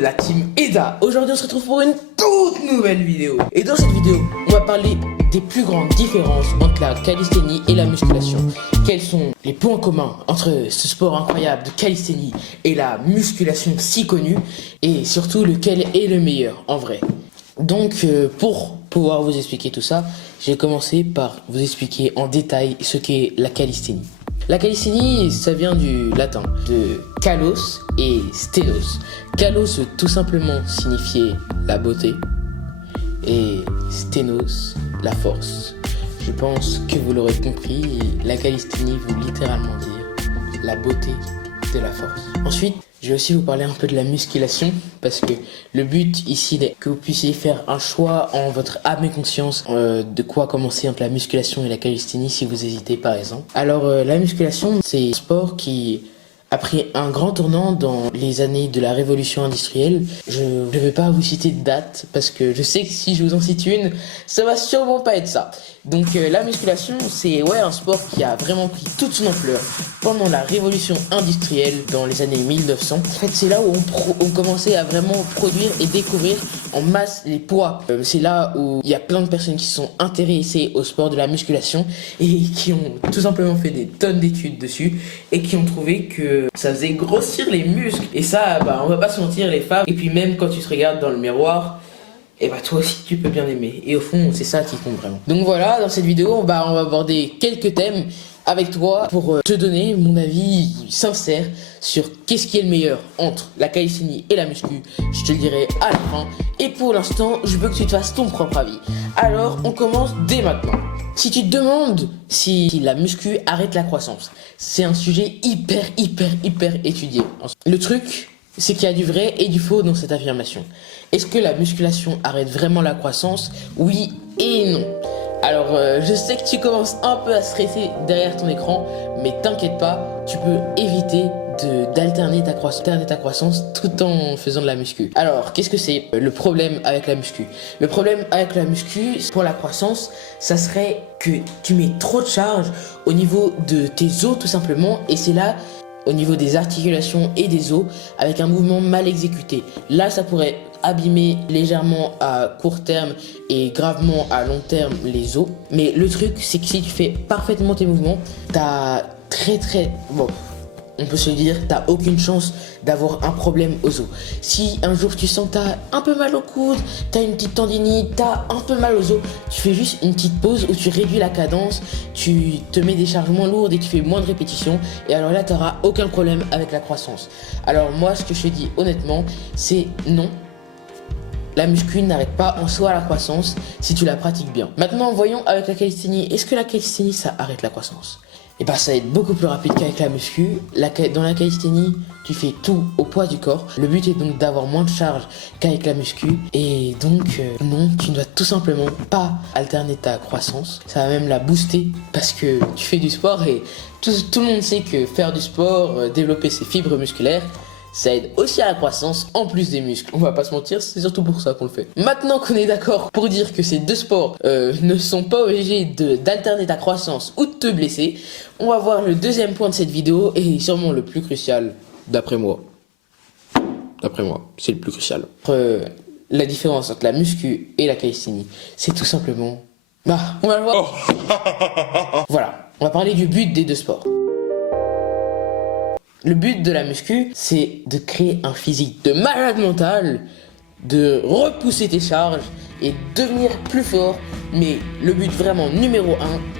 la team EDA. Aujourd'hui on se retrouve pour une toute nouvelle vidéo. Et dans cette vidéo, on va parler des plus grandes différences entre la calisthénie et la musculation. Quels sont les points communs entre ce sport incroyable de calisthénie et la musculation si connue. Et surtout lequel est le meilleur en vrai. Donc pour pouvoir vous expliquer tout ça, j'ai commencé par vous expliquer en détail ce qu'est la calisthénie. La calisthénie, ça vient du latin, de kalos et sténos. Kalos veut tout simplement signifier la beauté et sténos, la force. Je pense que vous l'aurez compris, la calisthénie veut littéralement dire la beauté de la force. Ensuite, je vais aussi vous parler un peu de la musculation parce que le but ici est que vous puissiez faire un choix en votre âme et conscience de quoi commencer entre la musculation et la calisthénie si vous hésitez par exemple. Alors la musculation, c'est un sport qui a pris un grand tournant dans les années de la révolution industrielle. Je ne vais pas vous citer de date parce que je sais que si je vous en cite une, ça va sûrement pas être ça. Donc la musculation, c'est un sport qui a vraiment pris toute son ampleur pendant la révolution industrielle dans les années 1900. En fait, c'est là où on commençait à vraiment produire et découvrir en masse les poids. C'est là où il y a plein de personnes qui sont intéressées au sport de la musculation et qui ont tout simplement fait des tonnes d'études dessus et qui ont trouvé que ça faisait grossir les muscles. Et ça, on va pas se mentir, les femmes. Et puis même quand tu te regardes dans le miroir, et toi aussi tu peux bien aimer. Et au fond, c'est ça qui compte vraiment. Donc voilà, dans cette vidéo, on va aborder quelques thèmes avec toi pour te donner mon avis sincère sur qu'est-ce qui est le meilleur entre la calisthénie et la muscu. Je te le dirai à la fin. Et pour l'instant, je veux que tu te fasses ton propre avis. Alors, on commence dès maintenant. Si tu te demandes si la muscu arrête la croissance, c'est un sujet hyper étudié. Le truc, c'est qu'il y a du vrai et du faux dans cette affirmation. Est-ce que la musculation arrête vraiment la croissance? Oui et non. Alors, je sais que tu commences un peu à stresser derrière ton écran, mais t'inquiète pas, tu peux éviter d'alterner ta croissance tout en faisant de la muscu. Alors, qu'est-ce que c'est le problème avec la muscu? Le problème avec la muscu, pour la croissance, ça serait que tu mets trop de charge au niveau de tes os tout simplement, et c'est là, au niveau des articulations et des os, avec un mouvement mal exécuté. Là, ça pourrait abîmer légèrement à court terme et gravement à long terme les os. Mais le truc, c'est que si tu fais parfaitement tes mouvements, t'as on peut se dire, t'as aucune chance d'avoir un problème aux os. Si un jour tu sens que t'as un peu mal au coude, t'as une petite tendinite, t'as un peu mal aux os, tu fais juste une petite pause où tu réduis la cadence, tu te mets des charges moins lourdes et tu fais moins de répétitions. Et alors là, t'auras aucun problème avec la croissance. Alors moi, ce que je te dis honnêtement, c'est non. La muscu n'arrête pas en soi la croissance si tu la pratiques bien. Maintenant, voyons avec la calisthénie. Est-ce que la calisthénie, ça arrête la croissance? Ça va être beaucoup plus rapide qu'avec la muscu. Dans la calisthénie, tu fais tout au poids du corps. Le but est donc d'avoir moins de charge qu'avec la muscu. Et donc, non, tu ne dois tout simplement pas alterner ta croissance. Ça va même la booster parce que tu fais du sport et tout le monde sait que faire du sport, développer ses fibres musculaires, ça aide aussi à la croissance en plus des muscles. On va pas se mentir, c'est surtout pour ça qu'on le fait. Maintenant qu'on est d'accord pour dire que ces deux sports ne sont pas obligés d'alterner ta croissance ou de te blesser, on va voir le deuxième point de cette vidéo et sûrement le plus crucial d'après moi. D'après moi, c'est le plus crucial. La différence entre la muscu et la calisthénie, c'est tout simplement... on va le voir. Voilà, on va parler du but des deux sports. Le but de la muscu, c'est de créer un physique de malade mental, de repousser tes charges et devenir plus fort. Mais le but vraiment numéro 1,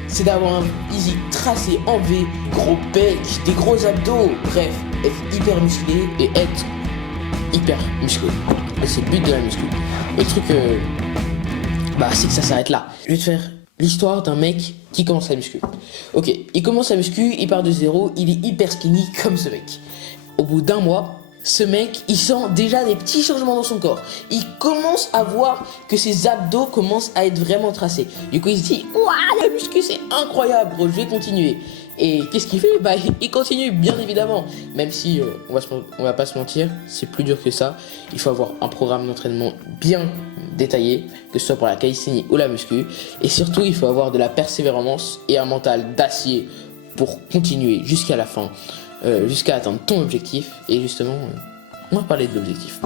c'est d'avoir un physique tracé en V, gros pecs, des gros abdos, bref, être hyper musclé et être hyper musclé. Et c'est le but de la muscu. Et le truc, c'est que ça s'arrête là. Je vais te faire l'histoire d'un mec qui commence la muscu. Ok, il commence la muscu, il part de zéro, il est hyper skinny comme ce mec. Au bout d'un mois, ce mec, il sent déjà des petits changements dans son corps. Il commence à voir que ses abdos commencent à être vraiment tracés. Du coup, il se dit, ouah, la muscu, c'est incroyable, bro, je vais continuer. Et qu'est-ce qu'il fait? Il continue, bien évidemment. Même si, on va pas se mentir, c'est plus dur que ça. Il faut avoir un programme d'entraînement bien détaillé, que ce soit pour la calisthénie ou la muscu. Et surtout, il faut avoir de la persévérance et un mental d'acier pour continuer jusqu'à la fin, jusqu'à atteindre ton objectif. Et justement, on va parler de l'objectif.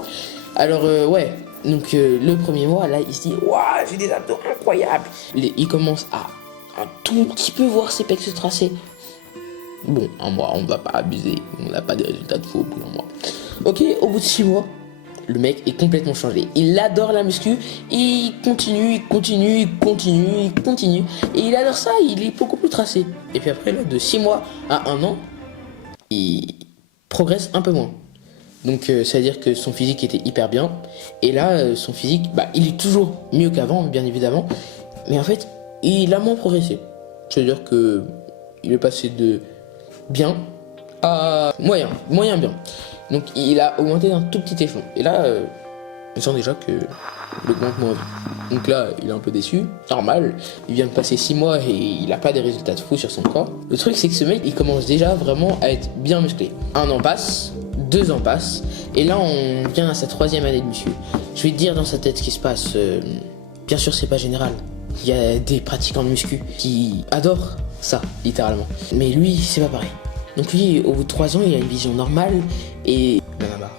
Alors ouais, donc le premier mois, là, il se dit « Waouh, j'ai des abdos incroyables !» Il commence à un tout petit peu voir ses pecs se tracer. Bon, un mois, on va pas abuser, on n'a pas de résultats de fou au bout d'un mois. Ok, au bout de 6 mois, le mec est complètement changé. Il adore la muscu, et il continue. Et il adore ça, il est beaucoup plus tracé. Et puis après, là, de 6 mois à 1 an, il progresse un peu moins. Donc ça veut dire que son physique était hyper bien. Et là, son physique, il est toujours mieux qu'avant, bien évidemment. Mais en fait, il a moins progressé. C'est-à-dire que il est passé de bien à moyen bien. Donc il a augmenté d'un tout petit échelon. Et là, on sent déjà que il augmente moins vite. Donc là, il est un peu déçu, normal. Il vient de passer 6 mois et il n'a pas des résultats de fou sur son corps. Le truc, c'est que ce mec, il commence déjà vraiment à être bien musclé. 1 an passe, 2 ans passent, et là, on vient à sa 3e année de muscu. Je vais te dire dans sa tête ce qui se passe. Bien sûr, c'est pas général. Il y a des pratiquants de muscu qui adorent ça, littéralement. Mais lui, c'est pas pareil. Donc lui, au bout de 3 ans, il a une vision normale et il en a marre.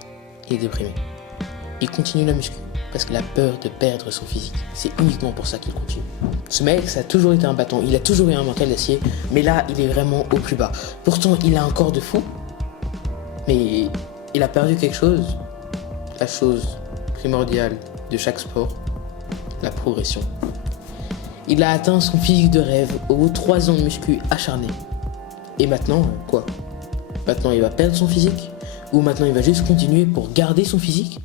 Il est déprimé. Il continue la muscu parce qu'il a peur de perdre son physique. C'est uniquement pour ça qu'il continue. Ce mec, ça a toujours été un bâton. Il a toujours eu un mental d'acier, mais là, il est vraiment au plus bas. Pourtant, il a un corps de fou, mais il a perdu quelque chose. La chose primordiale de chaque sport, la progression. Il a atteint son physique de rêve au bout de 3 ans de muscu acharné. Et maintenant, quoi? Maintenant, il va perdre son physique? Ou maintenant, il va juste continuer pour garder son physique?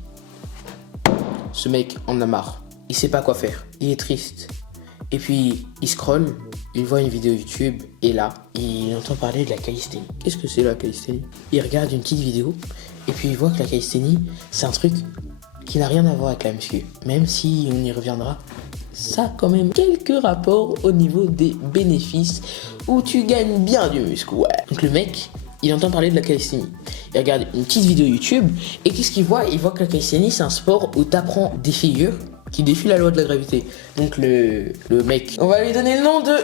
Ce mec en a marre. Il sait pas quoi faire. Il est triste. Et puis, il scrolle, il voit une vidéo YouTube, et là, il entend parler de la calisthénie. Qu'est-ce que c'est la calisthénie? Il regarde une petite vidéo, et puis il voit que la calisthénie, c'est un truc qui n'a rien à voir avec la muscu. Même si on y reviendra, ça a quand même quelques rapports au niveau des bénéfices où tu gagnes bien du muscle, ouais. Donc le mec, il entend parler de la calisthénie. Il regarde une petite vidéo YouTube et qu'est-ce qu'il voit? Il voit que la calisthénie, c'est un sport où tu apprends des figures qui défient la loi de la gravité. Donc le mec, on va lui donner le nom de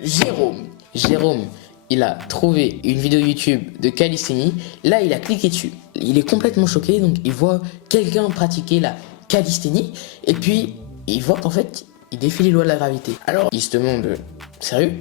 Jérôme. Jérôme, il a trouvé une vidéo YouTube de calisthénie. Là, il a cliqué dessus. Il est complètement choqué, donc il voit quelqu'un pratiquer la calisthénie et puis il voit qu'en fait, il défie les lois de la gravité. Alors, il se demande, sérieux?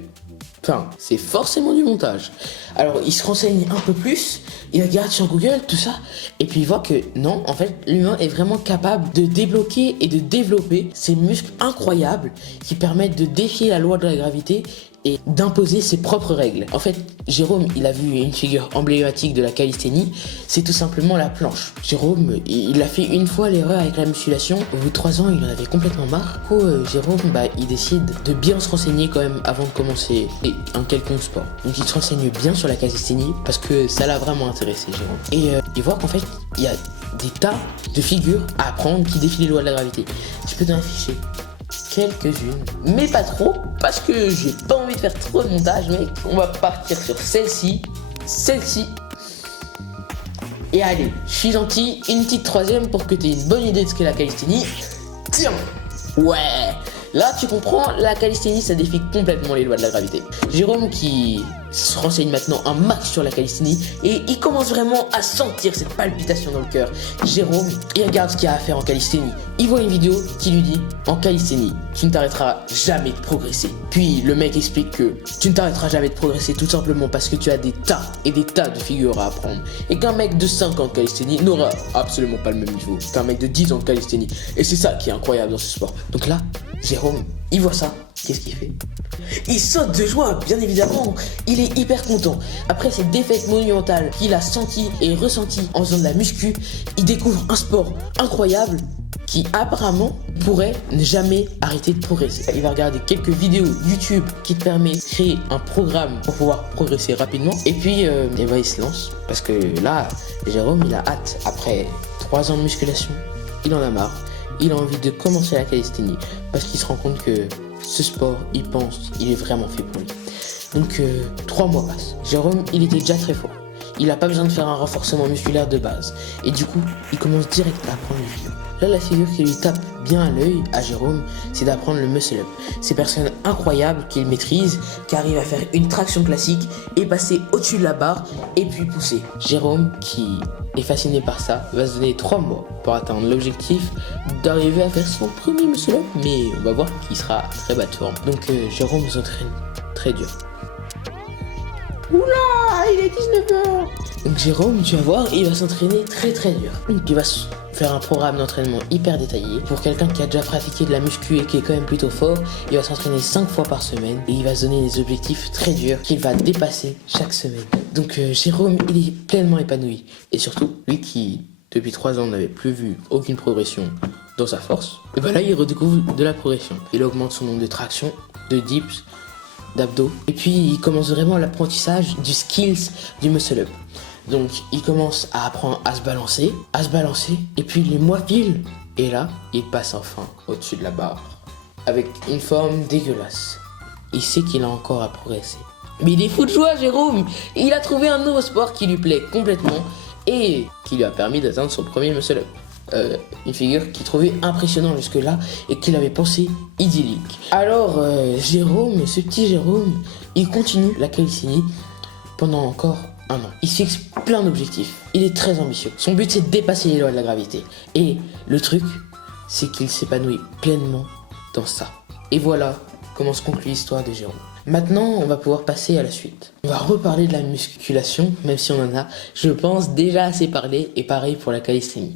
Enfin, c'est forcément du montage. Alors, il se renseigne un peu plus, il regarde sur Google, tout ça, et puis il voit que non, en fait, l'humain est vraiment capable de débloquer et de développer ces muscles incroyables qui permettent de défier la loi de la gravité et d'imposer ses propres règles. En fait, Jérôme, il a vu une figure emblématique de la calisthénie, c'est tout simplement la planche. Jérôme, il a fait une fois l'erreur avec la musculation. Au bout de 3 ans, il en avait complètement marre. Du coup, Jérôme, il décide de bien se renseigner quand même avant de commencer un quelconque sport. Donc il se renseigne bien sur la calisthénie parce que ça l'a vraiment intéressé, Jérôme. Et il voit qu'en fait, il y a des tas de figures à apprendre qui défient les lois de la gravité. Je peux t'en afficher quelques-unes, mais pas trop, parce que j'ai pas envie de faire trop de montage, mec. On va partir sur celle-ci, et allez, je suis gentil, une petite 3e pour que tu aies une bonne idée de ce qu'est la calisthénie. Tiens, ouais, là tu comprends, la calisthénie ça défie complètement les lois de la gravité. Jérôme qui se renseigne maintenant un max sur la calisthénie et il commence vraiment à sentir cette palpitation dans le cœur. Jérôme, il regarde ce qu'il y a à faire en calisthénie. Il voit une vidéo qui lui dit « En calisthénie, tu ne t'arrêteras jamais de progresser ». Puis le mec explique que tu ne t'arrêteras jamais de progresser tout simplement parce que tu as des tas et des tas de figures à apprendre. Et qu'un mec de 5 ans de calisthénie n'aura absolument pas le même niveau qu'un mec de 10 ans de calisthénie. Et c'est ça qui est incroyable dans ce sport. Donc là, Jérôme, il voit ça. Qu'est-ce qu'il fait? Il saute de joie, bien évidemment. Il est hyper content. Après cette défaite monumentale qu'il a sentie et ressentie en faisant de la muscu, il découvre un sport incroyable qui apparemment pourrait ne jamais arrêter de progresser. Il va regarder quelques vidéos YouTube qui te permettent de créer un programme pour pouvoir progresser rapidement. Et puis, il se lance. Parce que là, Jérôme, il a hâte. Après 3 ans de musculation, il en a marre. Il a envie de commencer la calisthénie parce qu'il se rend compte que ce sport, il pense, il est vraiment fait pour lui. Donc 3 mois passent. Jérôme, il était déjà très fort. Il n'a pas besoin de faire un renforcement musculaire de base. Et du coup, il commence direct à apprendre le judo. Là, la figure qui lui tape bien à l'œil, à Jérôme, c'est d'apprendre le muscle-up. Ces personnes incroyables qu'il maîtrise, qui arrivent à faire une traction classique et passer au-dessus de la barre et puis pousser. Jérôme, qui est fasciné par ça, va se donner 3 mois pour atteindre l'objectif d'arriver à faire son premier muscle-up, mais on va voir qu'il sera très bas de forme. Donc Jérôme s'entraîne très dur. Oula, il est 19h. Donc Jérôme, tu vas voir, il va s'entraîner très dur. Donc il va faire un programme d'entraînement hyper détaillé. Pour quelqu'un qui a déjà pratiqué de la muscu et qui est quand même plutôt fort, il va s'entraîner 5 fois par semaine et il va se donner des objectifs très durs qu'il va dépasser chaque semaine. Donc Jérôme, il est pleinement épanoui. Et surtout, lui qui, depuis 3 ans, n'avait plus vu aucune progression dans sa force, et ben là, il redécouvre de la progression. Il augmente son nombre de tractions, de dips, d'abdos. Et puis, il commence vraiment l'apprentissage du skills du muscle-up. Donc, il commence à apprendre à se balancer, et puis les mois filent. Et là, il passe enfin au-dessus de la barre, avec une forme dégueulasse. Il sait qu'il a encore à progresser. Mais il est fou de joie, Jérôme. Il a trouvé un nouveau sport qui lui plaît complètement et qui lui a permis d'atteindre son premier muscle-up. Une figure qu'il trouvait impressionnante jusque-là et qu'il avait pensé idyllique. Alors, Jérôme, ce petit Jérôme, il continue la calisthénie pendant encore 1 an. Il se fixe plein d'objectifs. Il est très ambitieux. Son but, c'est de dépasser les lois de la gravité. Et le truc, c'est qu'il s'épanouit pleinement dans ça. Et voilà comment se conclut l'histoire de Jérôme. Maintenant, on va pouvoir passer à la suite. On va reparler de la musculation, même si on en a, je pense, déjà assez parlé, et pareil pour la calisthénie.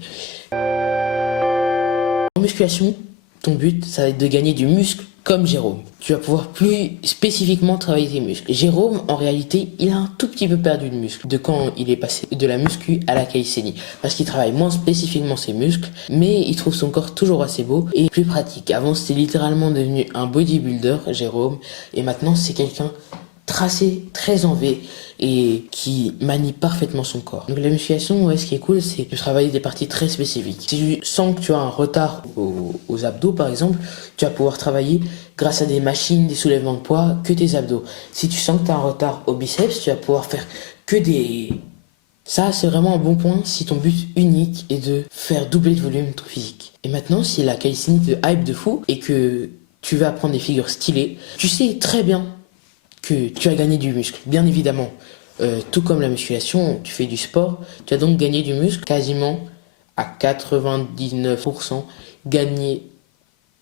En musculation, ton but, ça va être de gagner du muscle comme Jérôme. Tu vas pouvoir plus spécifiquement travailler tes muscles. Jérôme, en réalité, il a un tout petit peu perdu de muscle de quand il est passé de la muscu à la calisthénie. Parce qu'il travaille moins spécifiquement ses muscles, mais il trouve son corps toujours assez beau et plus pratique. Avant, c'était littéralement devenu un bodybuilder, Jérôme, et maintenant, c'est quelqu'un tracé, très en V et qui manie parfaitement son corps. Donc la musculation, ouais, ce qui est cool, c'est de travailler des parties très spécifiques. Si tu sens que tu as un retard aux abdos, par exemple, tu vas pouvoir travailler grâce à des machines, des soulèvements de poids, que tes abdos. Si tu sens que tu as un retard au biceps, tu vas pouvoir faire que des... Ça, c'est vraiment un bon point si ton but unique est de faire doubler de volume ton physique. Et maintenant, si la calisthénie te hype de fou et que tu veux apprendre des figures stylées, tu sais très bien que tu as gagné du muscle, bien évidemment. Tout comme la musculation, tu fais du sport, tu as donc gagné du muscle, quasiment à 99% gagné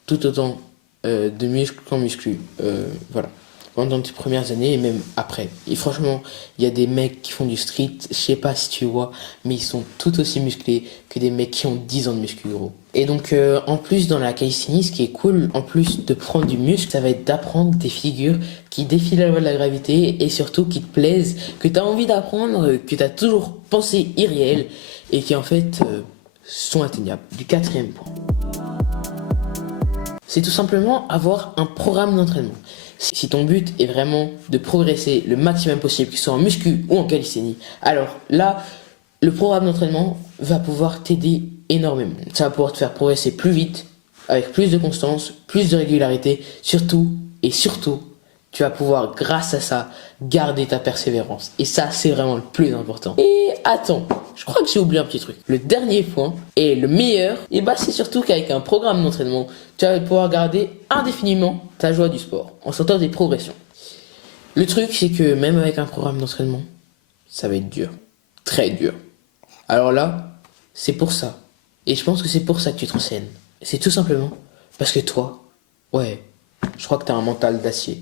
tout autant de muscles qu'en muscu. Voilà. Pendant tes premières années et même après. Et franchement, il y a des mecs qui font du street, je sais pas si tu vois, mais ils sont tout aussi musclés que des mecs qui ont 10 ans de muscu, gros. Et donc, en plus, dans la calisthénie, ce qui est cool, en plus de prendre du muscle, ça va être d'apprendre des figures qui défient la loi de la gravité et surtout qui te plaisent, que tu as envie d'apprendre, que tu as toujours pensé irréel et qui en fait sont atteignables. Du 4e point. C'est tout simplement avoir un programme d'entraînement. Si ton but est vraiment de progresser le maximum possible, que ce soit en muscu ou en calisthénie, alors là, le programme d'entraînement va pouvoir t'aider énormément. Ça va pouvoir te faire progresser plus vite, avec plus de constance, plus de régularité, surtout, tu vas pouvoir, grâce à ça, garder ta persévérance. Et ça, c'est vraiment le plus important. Et attends, je crois que j'ai oublié un petit truc. Le dernier point, et le meilleur, et bah c'est surtout qu'avec un programme d'entraînement, tu vas pouvoir garder indéfiniment ta joie du sport, en sortant des progressions. Le truc, c'est que même avec un programme d'entraînement, ça va être dur. Très dur. Alors là, c'est pour ça. Et je pense que c'est pour ça que tu te renseignes. C'est tout simplement parce que toi, ouais, je crois que tu as un mental d'acier.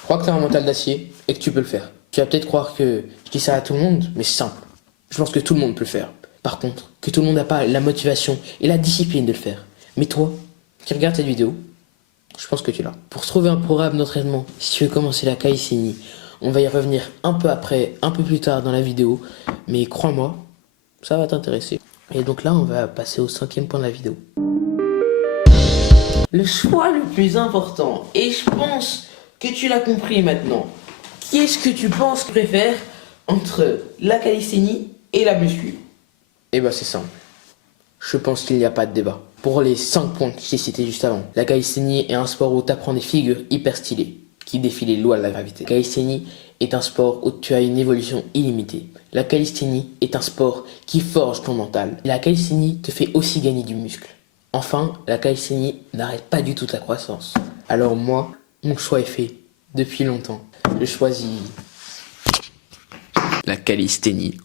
Je crois que tu as un mental d'acier et que tu peux le faire. Tu vas peut-être croire que je dis ça à tout le monde, mais c'est simple. Je pense que tout le monde peut le faire. Par contre, que tout le monde n'a pas la motivation et la discipline de le faire. Mais toi, qui regarde cette vidéo, je pense que tu l'as. Pour trouver un programme d'entraînement, si tu veux commencer la calisthénie, on va y revenir un peu après, un peu plus tard dans la vidéo. Mais crois-moi, ça va t'intéresser. Et donc là, on va passer au 5e point de la vidéo. Le choix le plus important, et je pense que tu l'as compris maintenant. Qui est-ce que tu penses préfère entre la calisthénie et la muscu? Eh ben c'est simple. Je pense qu'il n'y a pas de débat. Pour les 5 points que j'ai cités juste avant, la calisthénie est un sport où tu apprends des figures hyper stylées qui défient les lois de la gravité. La calisthénie est un sport où tu as une évolution illimitée. La calisthénie est un sport qui forge ton mental. La calisthénie te fait aussi gagner du muscle. Enfin, la calisthénie n'arrête pas du tout ta croissance. Alors moi, mon choix est fait depuis longtemps. Je choisis la calisthénie.